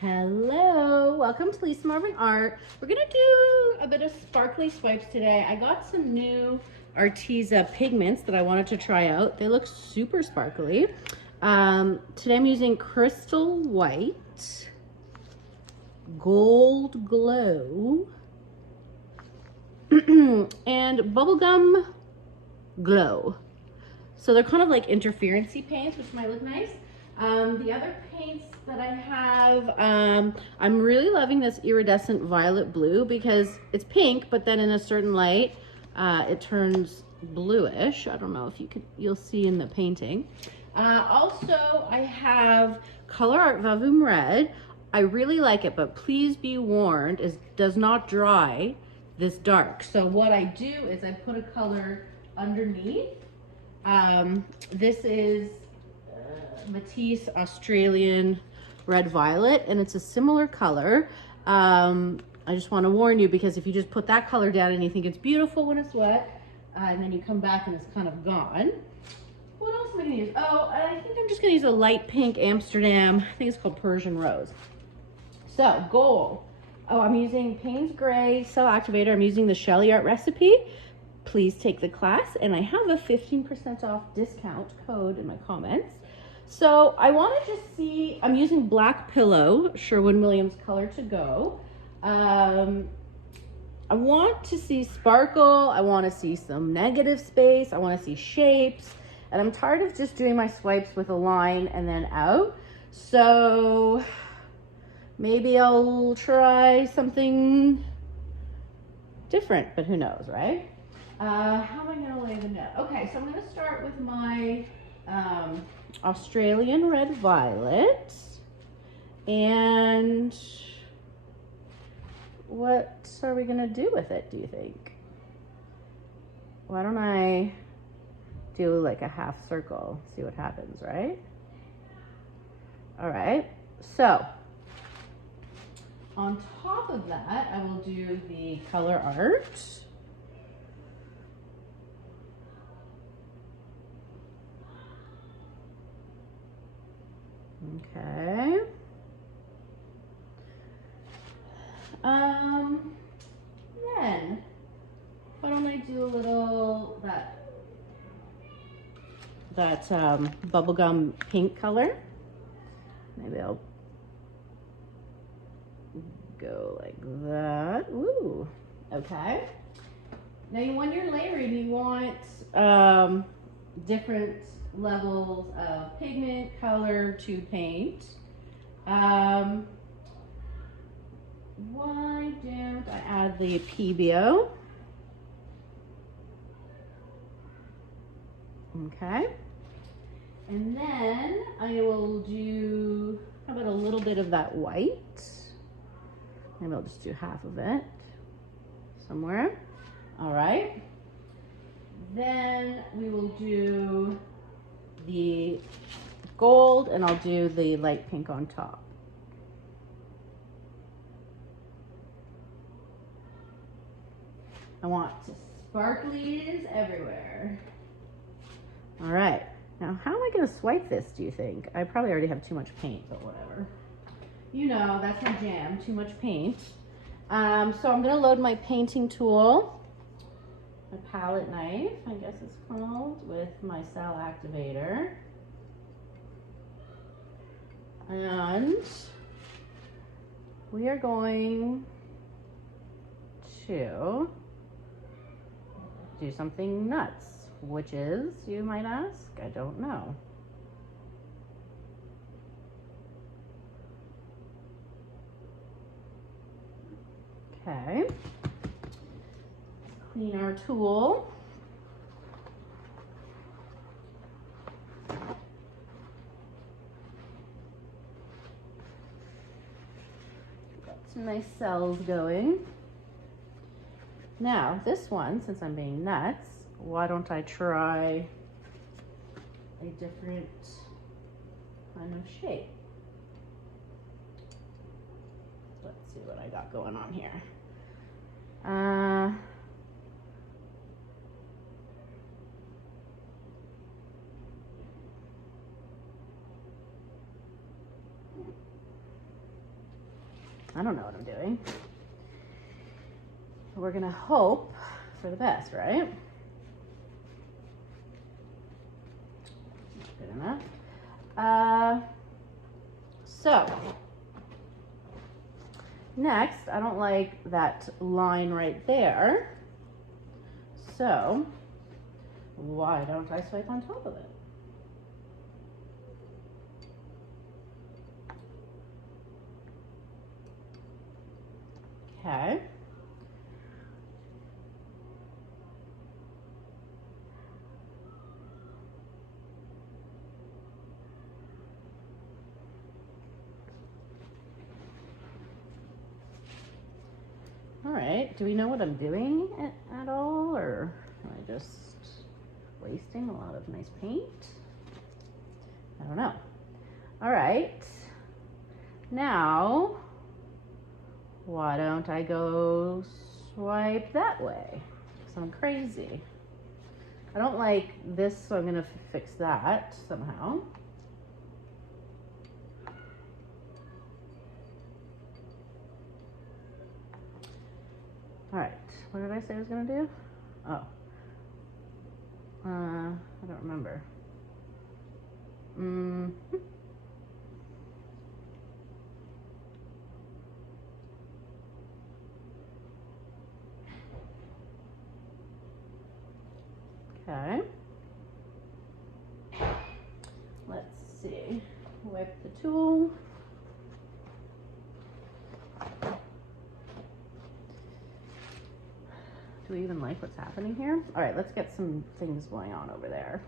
Hello, welcome to Lisa Marvin Art. We're gonna do a bit of sparkly swipes today. I got some new Arteza pigments that I wanted to try out. They look super sparkly. Today I'm using Crystal White, Gold Glow, and Bubblegum Glow. So they're kind of like interference-y paints, which might look nice. The other paints that I have, I'm really loving this iridescent violet blue because it's pink, but then in a certain light, it turns bluish. I don't know if you'll see in the painting. Also, I have Color Art Vavoom Red. I really like it, but please be warned, it does not dry this dark. So what I do is I put a color underneath. This is Matisse Australian Red Violet, and it's a similar color. I just want to warn you, because if you just put that color down and you think it's beautiful when it's wet, and then you come back and it's kind of gone. What else am I going to use? Oh, I think I'm just going to use a light pink Amsterdam. I think it's called Persian Rose. So, gold. Oh, I'm using Payne's Gray Cell Activator. I'm using the Shelly Art recipe. Please take the class, and I have a 15% off discount code in my comments. So I want to just see, I'm using Black Pillow, Sherwin-Williams Color to Go. I want to see sparkle. I want to see some negative space. I want to see shapes. And I'm tired of just doing my swipes with a line and then out. So maybe I'll try something different, but who knows, right? How am I going to lay the note? Okay, so I'm going to start with my Australian Red Violet. And what are we going to do with it, do you think? Why don't I do like a half circle, see what happens, right? All right, so on top of that, I will do the Color Art. Okay. Then why don't I do a little that bubblegum pink color? Maybe I'll go like that. Ooh. Okay. Now when you're layering, you want different levels of pigment, color to paint. Why don't I add the PBO? Okay. And then I will do, how about a little bit of that white? Maybe I'll just do half of it somewhere. All right. Then we will do the gold, and I'll do the light pink on top. I want sparklies everywhere. All right, now how am I gonna swipe this, do you think? I probably already have too much paint, but whatever. You know, that's my jam, too much paint. So I'm gonna load my painting tool, my palette knife, I guess it's called, with my cell activator. And we are going to do something nuts, which is, you might ask, I don't know. Okay, clean our tool. Got some nice cells going. Now, this one, since I'm being nuts, why don't I try a different kind of shape? Let's see what I got going on here. I don't know what I'm doing. We're gonna hope for the best, right? Good enough. So next, I don't like that line right there. So why don't I swipe on top of it? Okay. All right, do we know what I'm doing at all, or am I just wasting a lot of nice paint? I don't know. All right, now, why don't I go swipe that way? Because I'm crazy. I don't like this, so I'm gonna fix that somehow. All right, what did I say I was gonna do? Oh, I don't remember. Okay. Let's see. Wipe the tool. Do we even like what's happening here? All right, let's get some things going on over there.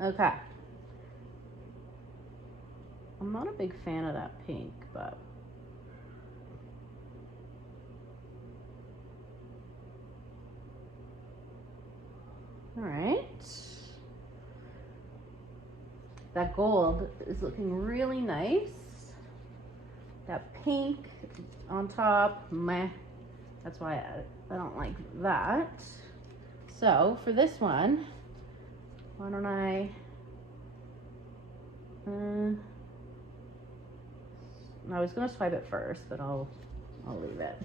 Okay. I'm not a big fan of that pink, but all right. That gold is looking really nice. That pink on top, meh. That's why I don't like that. So for this one, why don't I, I was gonna swipe it first, but I'll leave it.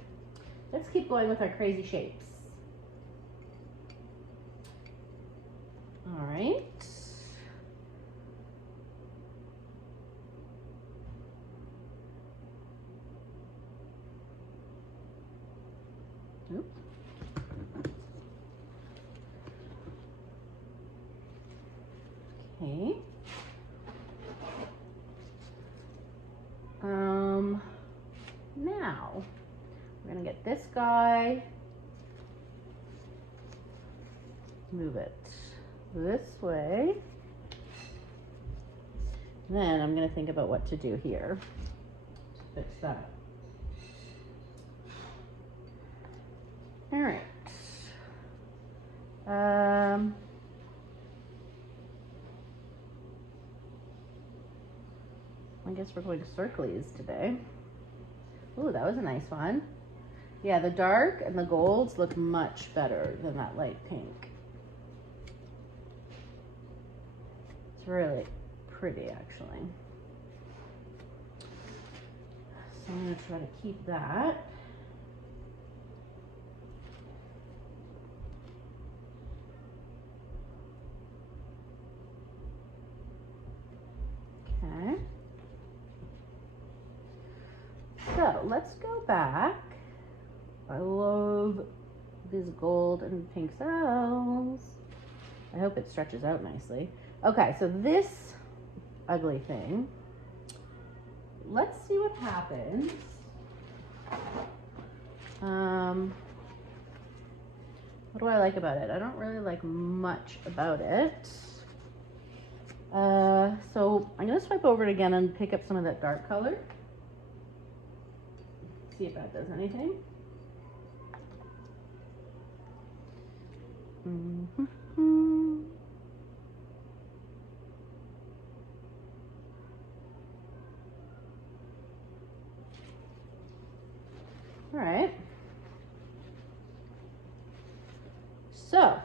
Let's keep going with our crazy shapes. All right. Oop. Okay. Now we're gonna get this guy, move it this way. Then I'm gonna think about what to do here to fix that. All right. I guess we're going circles today. Ooh, that was a nice one. Yeah, the dark and the golds look much better than that light pink. It's really pretty, actually. So I'm gonna try to keep that. Okay. So let's go back. I love these gold and pink cells. I hope it stretches out nicely. Okay, so this ugly thing, let's see what happens. What do I like about it? I don't really like much about it. So I'm gonna swipe over it again and pick up some of that dark color. See if that does anything. All right. So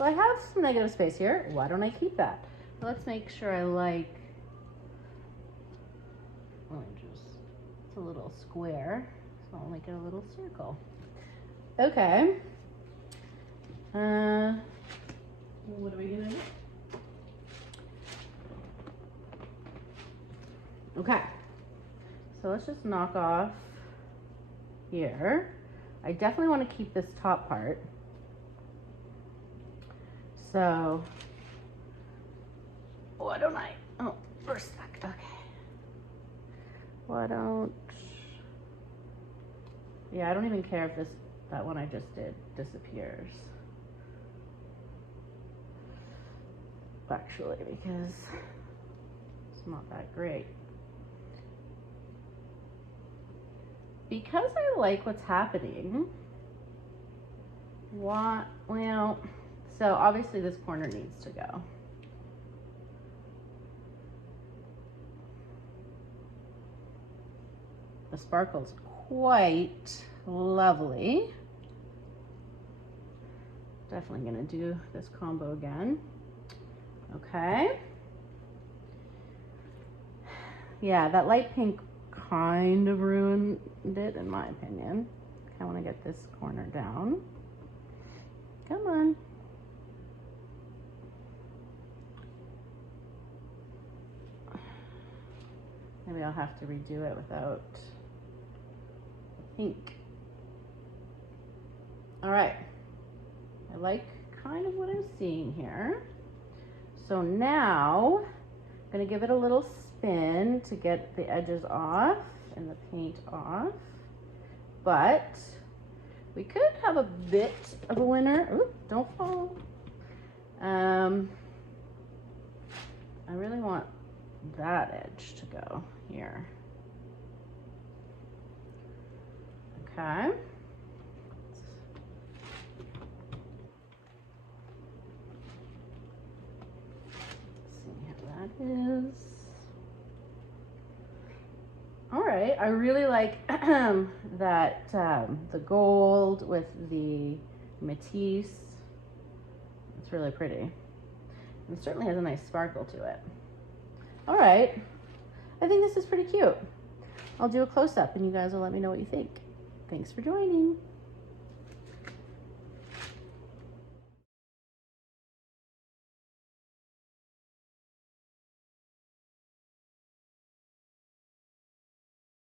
I have some negative space here. Why don't I keep that? Let's make sure I like, it's a little square, so I'll make it a little circle. Okay. What are we gonna do? Okay. So let's just knock off here. I definitely want to keep this top part. So, why don't I, oh, first back, okay. Why don't, yeah, I don't even care if that one I just did disappears. Actually, because it's not that great. Because I like what's happening, well, so obviously this corner needs to go. The sparkle's quite lovely. Definitely gonna do this combo again. Okay. Yeah, that light pink kind of ruined it in my opinion. I want to get this corner down. Come on. Maybe I'll have to redo it without pink. All right. I like kind of what I'm seeing here. So now I'm going to give it a little spin to get the edges off and the paint off. But we could have a bit of a winner. Ooh, don't fall. I really want that edge to go here. Okay. Let's see how that is. All right, I really like that the gold with the Matisse. It's really pretty. And it certainly has a nice sparkle to it. All right, I think this is pretty cute. I'll do a close-up and you guys will let me know what you think. Thanks for joining.